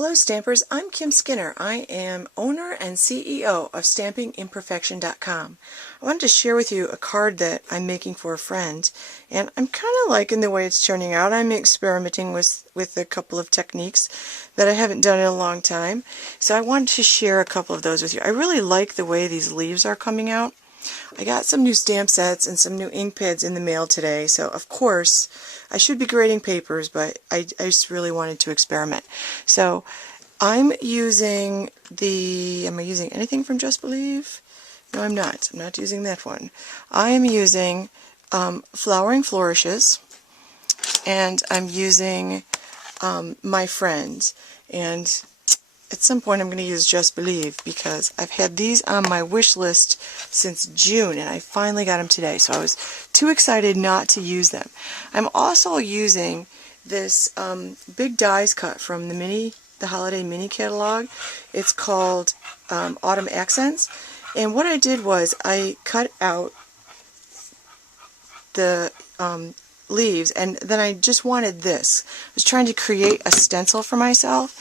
Hello Stampers, I'm Kim Skinner. I am owner and CEO of StampingImperfection.com. I wanted to share with you a card that I'm making for a friend, and I'm kind of liking the way it's turning out. I'm experimenting with a couple of techniques that I haven't done in a long time, so I wanted to share a couple of those with you. I really like the way these leaves are coming out. I got some new stamp sets and some new ink pads in the mail today, so of course I should be grading papers, but I just really wanted to experiment. So I'm using am I using anything from Just Believe? No, I'm not. I'm not using that one. I am using Flowering Flourishes, and I'm using My Friend, and at some point I'm going to use Just Believe because I've had these on my wish list since June and I finally got them today, so I was too excited not to use them. I'm also using this big dies cut from the Holiday Mini catalog. It's called Autumn Accents, and what I did was I cut out the leaves, and then I just wanted this. I was trying to create a stencil for myself,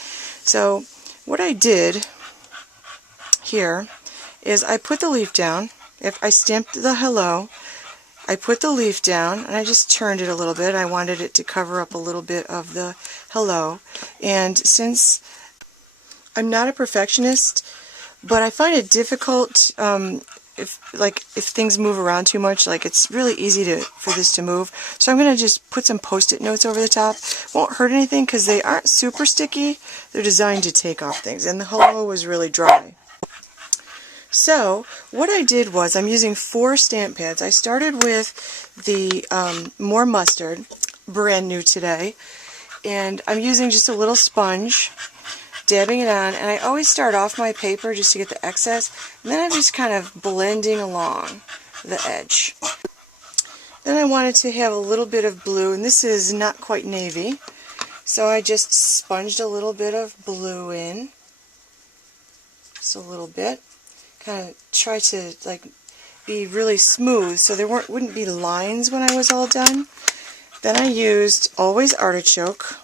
so what I did here is I put the leaf down. If I stamped the hello, I put the leaf down and I just turned it a little bit. I wanted it to cover up a little bit of the hello, and since I'm not a perfectionist, but I find it difficult if things move around too much, like it's really easy for this to move. So I'm going to just put some post-it notes over the top. Won't hurt anything because they aren't super sticky. They're designed to take off things, and the hello was really dry. So what I did was I'm using 4 stamp pads. I started with the More Mustard, brand new today, and I'm using just a little sponge, dabbing it on, and I always start off my paper just to get the excess, and then I'm just kind of blending along the edge. Then I wanted to have a little bit of blue, and this is not quite navy, so I just sponged a little bit of blue in, just a little bit, kind of try to be really smooth so there wouldn't be lines when I was all done. Then I used Always Artichoke.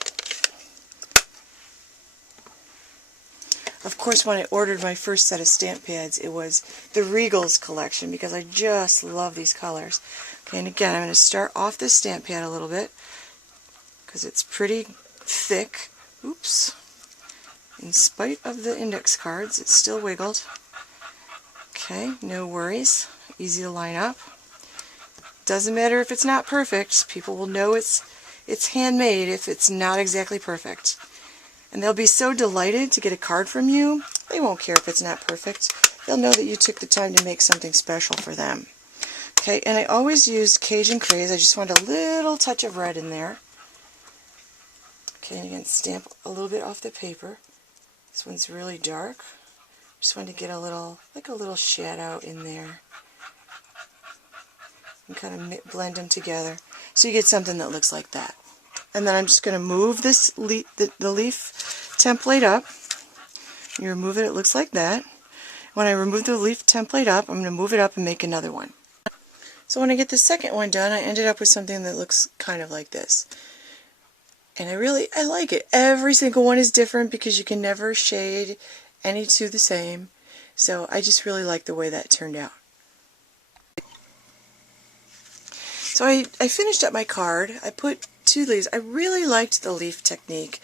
Of course, when I ordered my first set of stamp pads, it was the Regals collection because I just love these colors. Okay, and again, I'm going to start off this stamp pad a little bit because it's pretty thick. Oops. In spite of the index cards, it still wiggled. Okay, no worries. Easy to line up. Doesn't matter if it's not perfect. People will know it's handmade if it's not exactly perfect. And they'll be so delighted to get a card from you, they won't care if it's not perfect. They'll know that you took the time to make something special for them. Okay, and I always used Cajun Craze. I just want a little touch of red in there. Okay, and again, stamp a little bit off the paper. This one's really dark. Just wanted to get a little shadow in there. And kind of blend them together. So you get something that looks like that. And then I'm just going to move this the leaf template up. You remove it looks like that. When I remove the leaf template up, I'm going to move it up and make another one. So when I get the second one done, I ended up with something that looks kind of like this. And I like it. Every single one is different because you can never shade any two the same. So I just really like the way that turned out. So I finished up my card. I put 2 leaves. I really liked the leaf technique.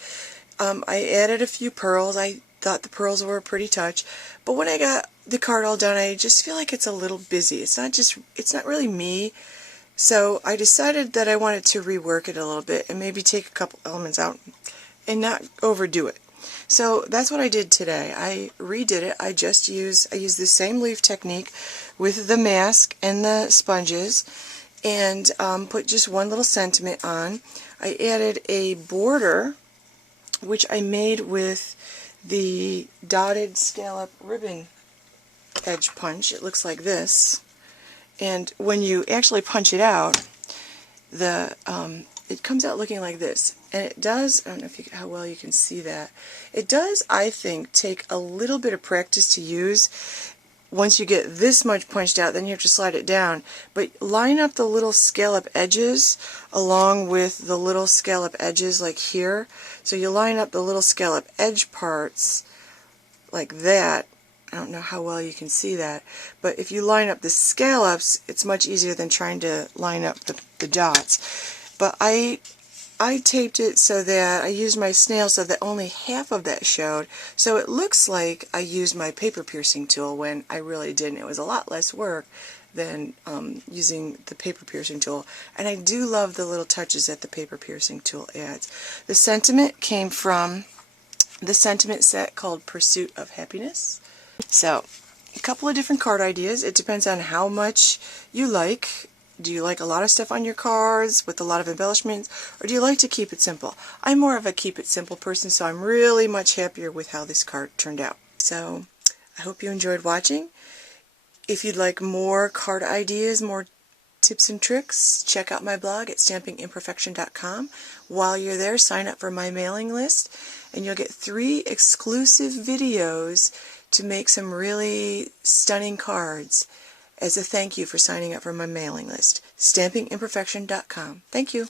I added a few pearls. I thought the pearls were a pretty touch. But when I got the card all done, I just feel like it's a little busy. It's not really me. So I decided that I wanted to rework it a little bit and maybe take a couple elements out and not overdo it. So that's what I did today. I redid it. I used the same leaf technique with the mask and the sponges, and put just one little sentiment on. I added a border, which I made with the dotted scallop ribbon edge punch. It looks like this, and when you actually punch it out, it comes out looking like this. And it does, I don't know how well you can see that, it does, I think, take a little bit of practice to use. once you get this much punched out, then you have to slide it down. But line up the little scallop edges along with the little scallop edges like here. So you line up the little scallop edge parts like that. I don't know how well you can see that, but if you line up the scallops, it's much easier than trying to line up the dots. But I taped it so that I used my snail so that only half of that showed, so it looks like I used my paper piercing tool when I really didn't. It was a lot less work than using the paper piercing tool, and I do love the little touches that the paper piercing tool adds. The sentiment came from the sentiment set called Pursuit of Happiness. So, a couple of different card ideas. It depends on how much you like. Do you like a lot of stuff on your cards with a lot of embellishments, or do you like to keep it simple? I'm more of a keep it simple person, so I'm really much happier with how this card turned out. So, I hope you enjoyed watching. If you'd like more card ideas, more tips and tricks, check out my blog at stampingimperfection.com. While you're there, sign up for my mailing list, and you'll get 3 exclusive videos to make some really stunning cards as a thank you for signing up for my mailing list. stampingimperfection.com. Thank you.